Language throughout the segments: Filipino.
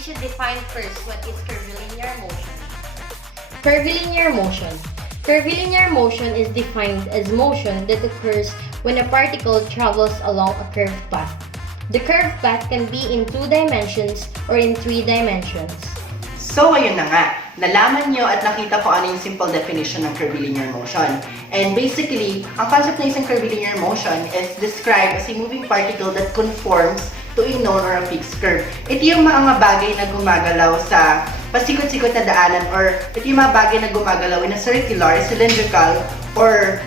we should define first what is curvilinear motion. Curvilinear motion. Curvilinear motion is defined as motion that occurs when a particle travels along a curved path. The curved path can be in 2 dimensions or in 3 dimensions. So, ayun na nga. Nalaman nyo at nakita ko ano yung simple definition ng curvilinear motion. And basically, ang concept ng isang curvilinear motion is described as a moving particle that conforms to a known or a fixed curve. Ito yung mga bagay na gumagalaw sa pasikot-sikot na daanan, or ito yung mga bagay na gumagalaw in a circular, cylindrical, or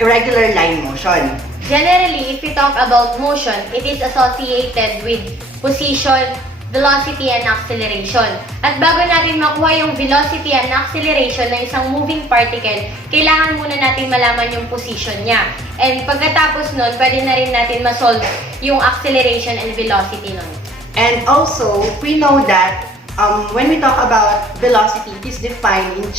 irregular line motion. Generally, if we talk about motion, it is associated with position, velocity, and acceleration. At bago natin makuha yung velocity and acceleration ng isang moving particle, kailangan muna natin malaman yung position niya. And pagkatapos nun, pwede na rin natin masolve yung acceleration and velocity nun. And also, we know that when we talk about velocity, it is defined as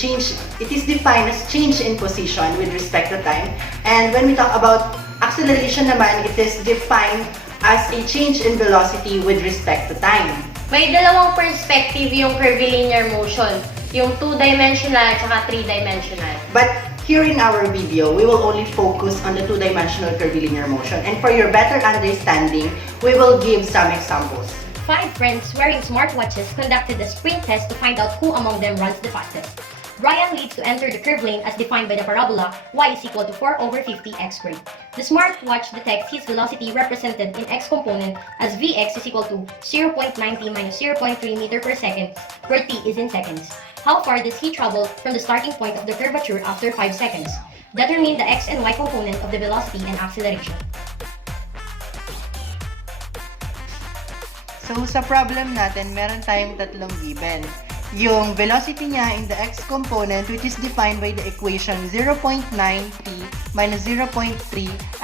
change in position with respect to time. And when we talk about acceleration naman, it is defined as a change in velocity with respect to time. May dalawang perspective yung curvilinear motion, yung 2-dimensional at saka 3-dimensional. But here in our video, we will only focus on the 2-dimensional curvilinear motion. And for your better understanding, we will give some examples. 5 friends wearing smartwatches conducted a sprint test to find out who among them runs the fastest. Brian leads to enter the curve lane as defined by the parabola y is equal to 4/50 x squared. The smartwatch detects his velocity represented in x component as Vx is equal to 0.90 minus 0.3 meter per second, where t is in seconds. How far does he travel from the starting point of the curvature after 5 seconds? Determine the x and y component of the velocity and acceleration. So, sa problem natin, meron tayong tatlong given. Yung velocity niya in the x component, which is defined by the equation 0.9t minus 0.3,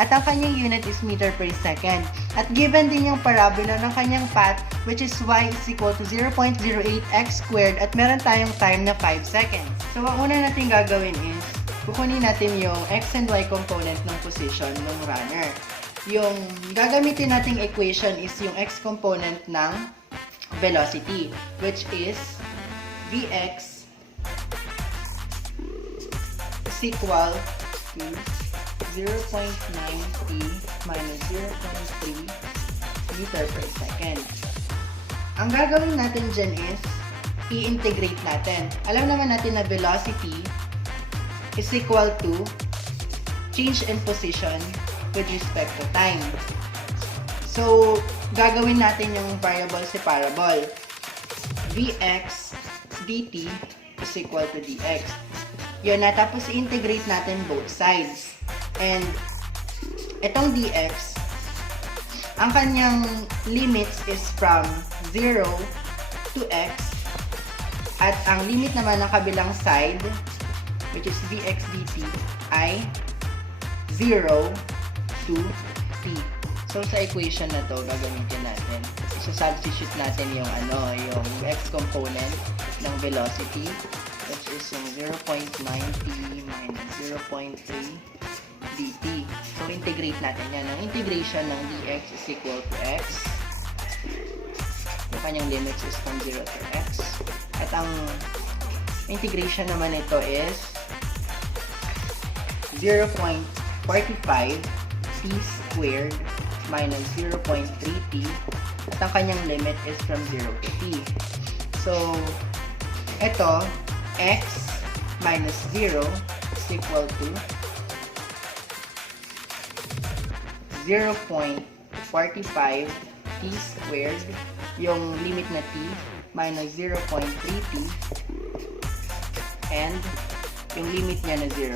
at ang kanyang unit is meter per second. At given din yung parabola ng kanyang path, which is y is equal to 0.08 x squared, at meron tayong time na 5 seconds. So, ang una natin gagawin is, kukunin natin yung x and y component ng position ng runner. Yung gagamitin nating equation is yung x component ng velocity, which is Vx is equal to 0.9t minus 0.3 meter per second. Ang gagawin natin dyan is, i-integrate natin. Alam naman natin na velocity is equal to change in position with respect to time. So, gagawin natin yung variable separable. Vx dt is equal to dx. Yun na, tapos i-integrate natin both sides. And, itong dx, ang kanyang limits is from 0 to x, at ang limit naman ng kabilang side, which is dx dt, ay 0 to t. So, sa equation na to, gagamitin natin. Substitute natin yung yung x component ng velocity, which is yung 0.9t minus 0.3 dt. So, integrate natin yan. Ang integration ng dx is equal to x. Yung kanyang limits is from 0 to x. At ang integration naman ito is 0.45 t squared minus 0.3t, at ang kanyang limit is from 0 to t. So, ito, x minus 0 is equal to 0.45 t squared, yung limit na t, minus 0.3t, and yung limit niya na 0.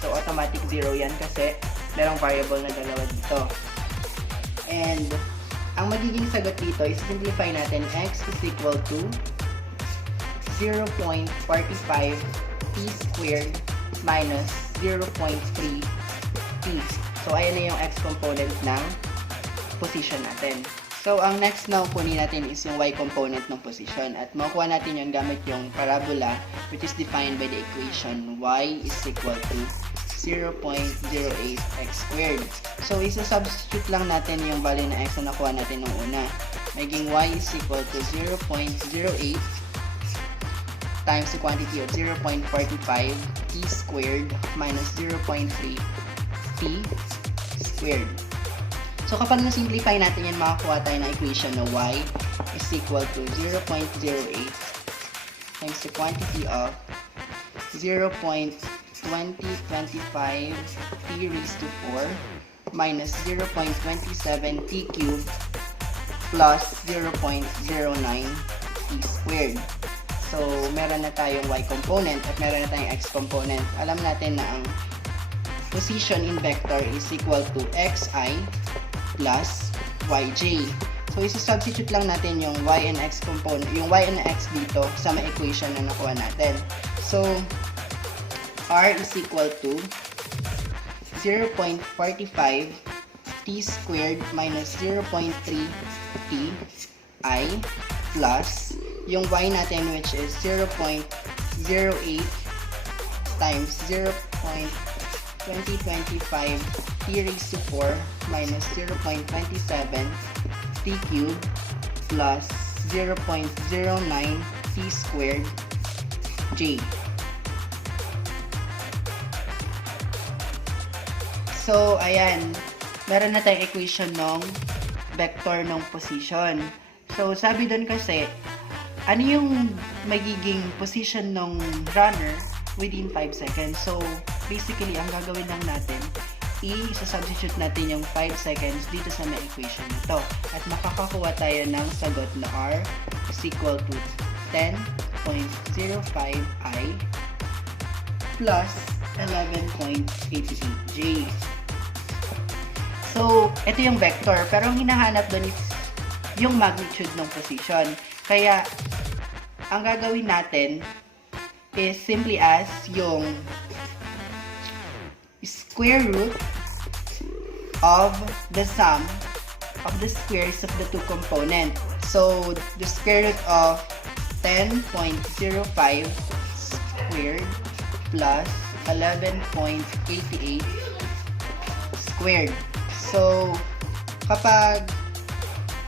So, automatic 0 yan kasi merong variable na dalawa dito. And, ang magiging sagot dito is simplify natin x is equal to 0.45 t squared minus 0.3 t. So, ayan na yung x component ng position natin. So, ang next na kunin natin is yung y component ng position. At makuha natin yun gamit yung parabola, which is defined by the equation y is equal to 0.08 x squared. So, isa-substitute lang natin yung value na x na nakuha natin nung una. maging y is equal to 0.08 times the quantity of 0.45 t squared minus 0.3 t squared. So kapag na-simplify natin yan, makakuha tayo ng equation na y is equal to 0.08 times the quantity of 0.2025 t raised to 4 minus 0.27 t cubed plus 0.09 t squared. So, meron na tayong y component at meron na tayong x component. Alam natin na ang position in vector is equal to xi plus yj. So, isa-substitute lang natin yung y and x component, yung y and x dito sa may equation na nakuha natin. So, r is equal to 0.45 t squared minus 0.3 t I plus yung y natin which is 0.08 times 0.2025 t raised to 4 minus 0.27 t cubed plus 0.09 t squared j. So, ayan, meron na tayong equation ng vector ng position. So, sabi doon kasi, ano yung magiging position ng runner within 5 seconds. So, basically, ang gagawin lang natin, i-substitute natin yung 5 seconds dito sa may equation na to. At makakakuha tayo ng sagot na R is equal to 10.05I plus 11.88J. So, ito yung vector. Pero ang hinahanap doon is yung magnitude ng position. Kaya, ang gagawin natin is simply as yung square root of the sum of the squares of the two components. So, the square root of 10.05 squared plus 11.88 squared. So, kapag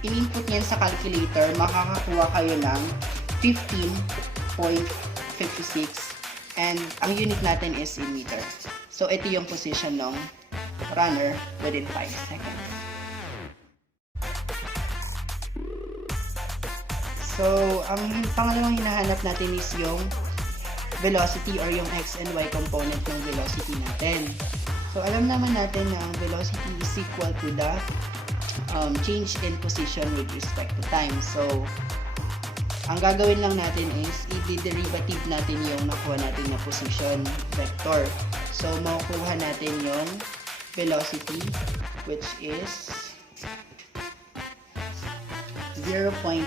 in-input niyan sa calculator, makakakuha kayo ng 15.56 and ang unit natin is in meter. So, ito yung position ng runner within 5 seconds. So, ang pangalawang hinahanap natin is yung velocity or yung x and y component ng velocity natin. So, alam naman natin na ang velocity is equal to the change in position with respect to time. So, ang gagawin lang natin is i-derivative natin yung nakuha natin na position vector. So, makukuha natin yung velocity which is 0.9t,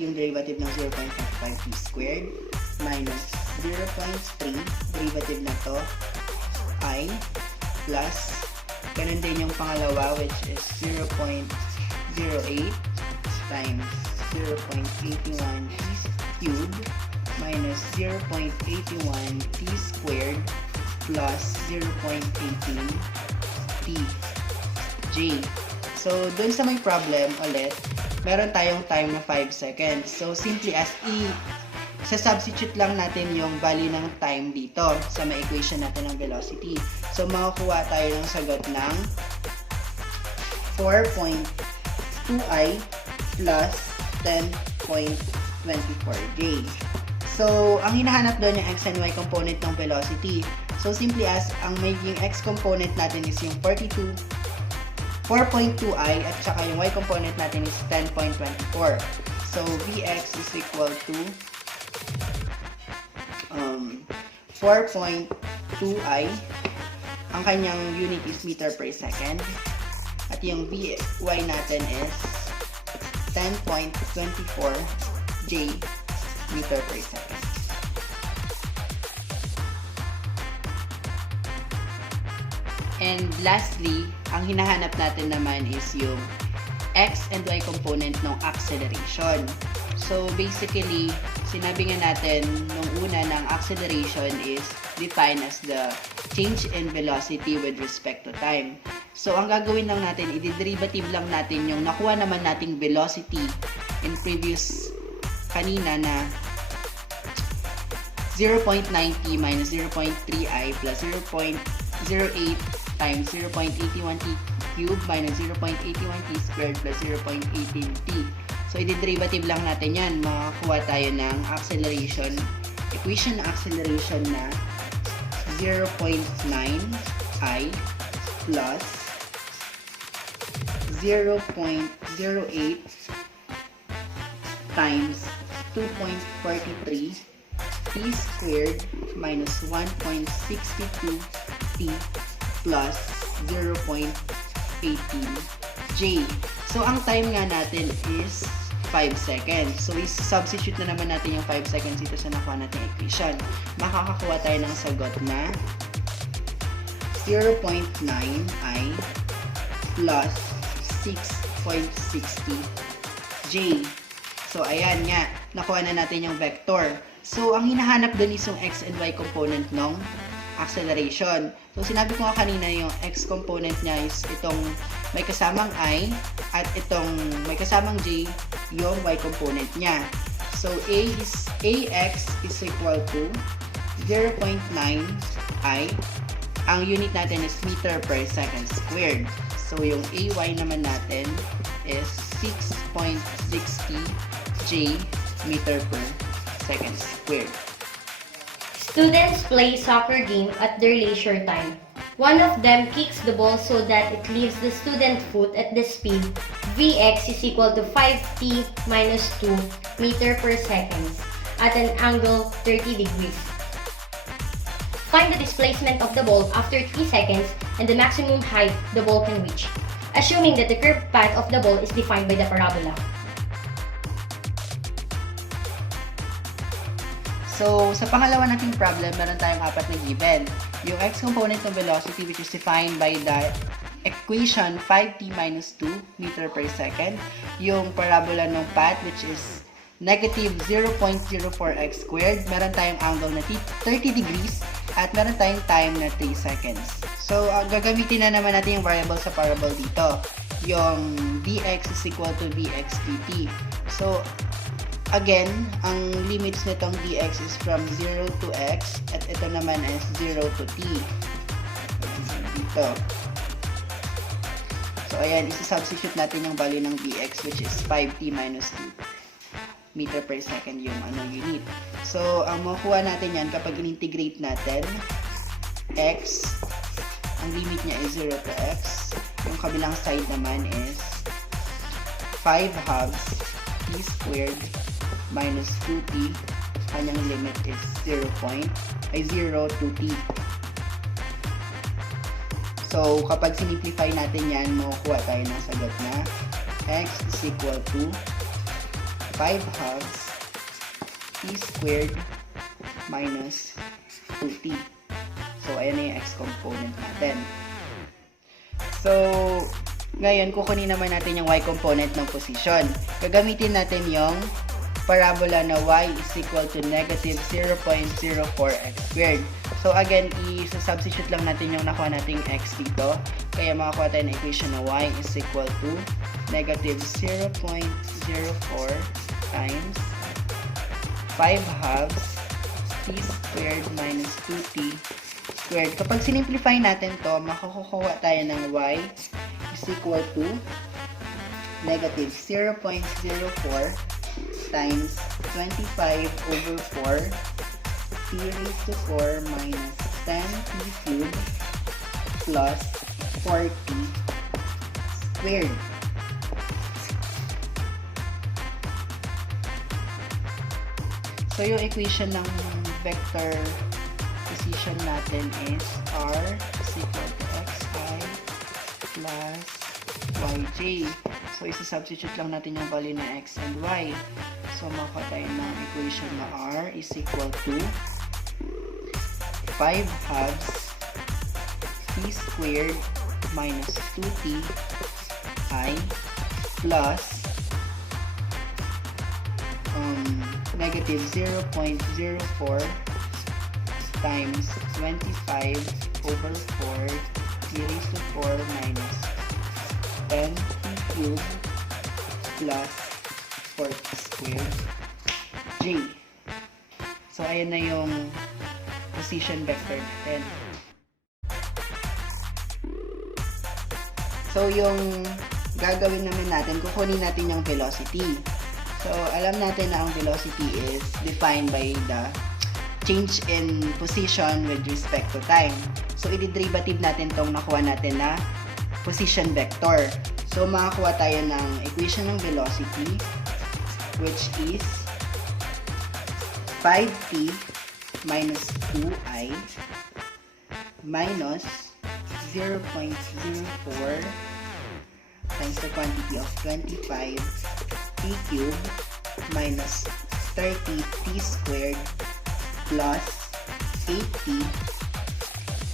yung derivative ng 0.55t squared minus 0.3, derivative na to, I, plus, ganun din yung pangalawa which is 0.08 times 0.81t cubed minus 0.81t squared plus 0.18t j. So, dun sa may problem ulit, meron tayong time na 5 seconds. So, simply as sa-substitute lang natin yung value ng time dito sa may equation natin ng velocity. So, makakuha tayo ng sagot ng 4.2i plus 10.24j. So, ang hinahanap doon yung x and y component ng velocity. So, simply as ang magiging x component natin is yung 4.2i at saka yung y component natin is 10.24. So, Vx is equal to 4.2i. Ang kanyang unit is meter per second. At yung Vy natin is 10.24j meter per second. And lastly, ang hinahanap natin naman is yung x and y component ng acceleration. So basically, sinabi nga natin nung una ng acceleration is defined as the change in velocity with respect to time. So, ang gagawin lang natin, i-derivative lang natin yung nakuha naman nating velocity in previous kanina na 0.90 minus 0.3i plus 0.08 times 0.81t cubed minus 0.81t squared plus 0.18t. So, i-derivative lang natin yan. Makakuha tayo ng acceleration, equation na acceleration na 0.9i plus 0.08 times 2.43 t squared minus 1.62t plus 0.18 j. So, ang time nga natin is 5 seconds. So, substitute na naman natin yung 5 seconds dito sa nakuha natin equation. Makakakuha tayo ng sagot na 0.9i plus 6.60 j. So, ayan nga. Nakuha na natin yung vector. So, ang hinahanap dun is yung x and y component ng acceleration. So, sinabi ko nga kanina yung x component niya is itong may kasamang i at itong may kasamang j yung y component niya. So, ax is equal to 0.9i. Ang unit natin is meter per second squared. So, yung ay naman natin is 6.60 j meter per second squared. Students play soccer game at their leisure time. One of them kicks the ball so that it leaves the student foot at the speed Vx is equal to 5t minus 2 meter per second at an angle 30 degrees. Find the displacement of the ball after 3 seconds and the maximum height the ball can reach, assuming that the curved path of the ball is defined by the parabola. So, sa pangalawa nating problem, meron tayong 4 na given. Yung x component ng velocity which is defined by the equation 5t minus 2 meter per second. Yung parabola ng path which is negative 0.04x squared. Meron tayong angle na 30 degrees at meron tayong time na 3 seconds. So, gagamitin na naman natin yung variable sa parabol dito. Yung dx is equal to vx dt. So, again, ang limits nitong dx is from 0 to x at ito naman is 0 to t. Dito. So, ayan, isa-substitute natin yung value ng dx which is 5t minus 2 meter per second yung unit. So, ang makuha natin yan kapag in-integrate natin, x, ang limit niya is 0 to x. Yung kabilang side naman is 5 halves t squared minus 2t. Kanyang limit is 0 to t. So, kapag simplify natin yan, makukuha tayo ng sagot na x is equal to 5 halves t squared minus 2t. So, ayan na yung x component natin. So, ngayon, kukunin naman natin yung y component ng position. Gagamitin natin yung parabola na y is equal to negative 0.04x squared. So, again, i-substitute lang natin yung nakuha nating x dito. Kaya makakuha tayo ng equation na y is equal to negative 0.04 times 5 halves t squared minus 2t squared. Kapag sinimplify natin to, makukuha tayo ng y is equal to negative 0.04 times 25 over 4 t raised to 4 minus 10t cubed plus 4t squared. So, yung equation ng vector position natin is r is equal to xi plus yj. So, isa-substitute lang natin yung value ng x and y. So, makakuha tayo ng equation na r is equal to 5 halves t squared minus 2t I plus negative 0.04 times 25 over 4 b raised to 4 minus 10 t cubed plus 4t squared j. So, ayan na yung position vector natin. So, yung gagawin naman natin, kukunin natin yung velocity. So, alam natin na ang velocity is defined by the change in position with respect to time. So, i-derivative natin tong nakuha natin na position vector. So, makakuha tayo ng equation ng velocity, which is 5t minus 2i minus 0.04 times the quantity of 25 t cubed minus 30 t squared plus 80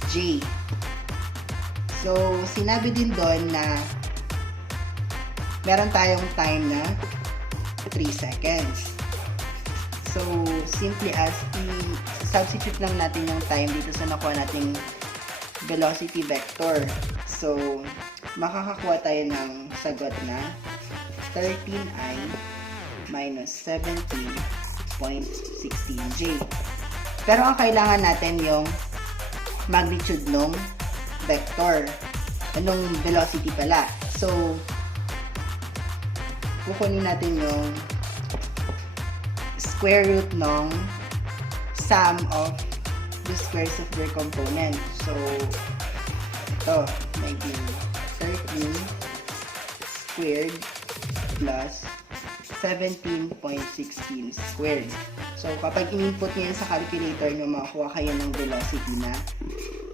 j. So, sinabi din doon na meron tayong time na 3 seconds. So, simply as i-substitute lang natin yung time dito sa nakuha nating velocity vector. So, makakakuha tayo ng sagot na 13i minus 17.16j. Pero ang kailangan natin yung magnitude ng vector. Anong velocity pala. So, kukunin natin yung square root ng sum of the squares of their component. So, ito, maging 13 squared plus 17.16 squared. So, kapag in-input nyo yan sa calculator nyo, makakuha kayo ng velocity na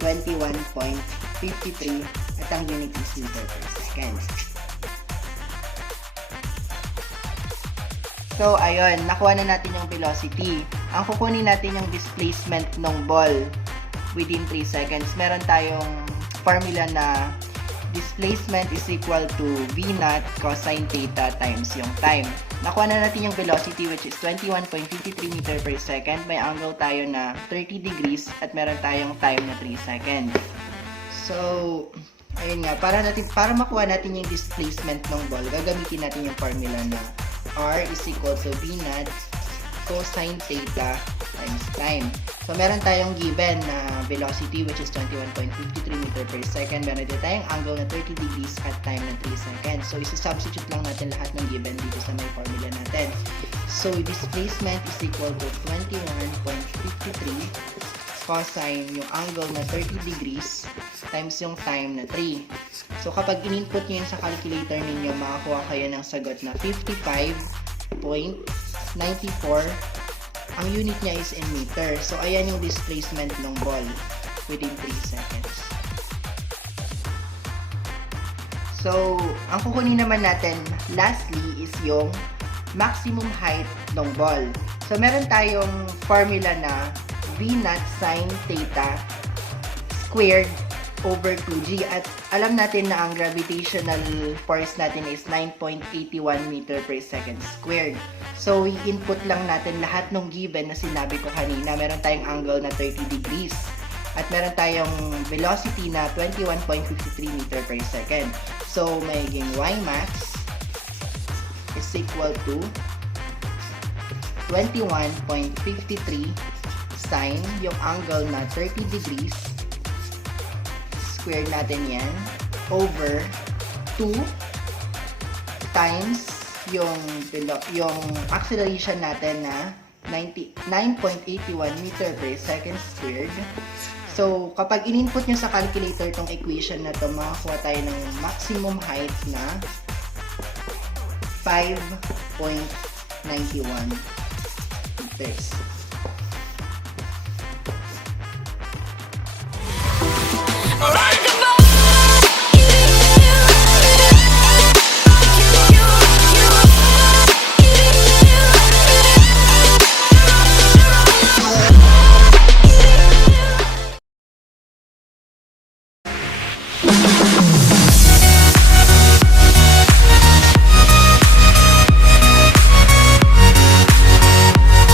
21.53 at ang unit is meter per second. So, ayun, nakuha na natin yung velocity. Ang kukunin natin yung displacement ng ball within 3 seconds. Meron tayong formula na displacement is equal to v naught cosine theta times yung time. Nakuha na natin yung velocity which is 21.53 meter per second. May angle tayo na 30 degrees at meron tayong time na 3 seconds. So, ayun nga, para makuha natin yung displacement ng ball, gagamitin natin yung formula na r is equal to v naught cosine theta times time. So, meron tayong given na velocity which is 21.53 meter per second. Meron din tayong angle na 30 degrees at time na 3 seconds. So, isa-substitute lang natin lahat ng given dito sa may formula natin. So, displacement is equal to 21.53 cosine yung angle na 30 degrees times yung time na 3. So, kapag in-input nyo yun sa calculator ninyo, makakuha kayo ng sagot na 55.94. Ang unit niya is in meter. So, ayan yung displacement ng ball within 3 seconds. So, ang kukunin naman natin lastly is yung maximum height ng ball. So, meron tayong formula na v naught sine theta squared over 2g. At alam natin na ang gravitational force natin is 9.81 meter per second squared. So, i-input lang natin lahat ng given na sinabi ko kanina. Meron tayong angle na 30 degrees. At meron tayong velocity na 21.53 meter per second. So, magiging y max is equal to 21.53 sine yung angle na 30 degrees. Square natin yan over 2 times yung acceleration natin na 9.81 meter per second squared. So, kapag in-input nyo sa calculator tong equation na to, makakuha tayo ng maximum height na 5.91 meters.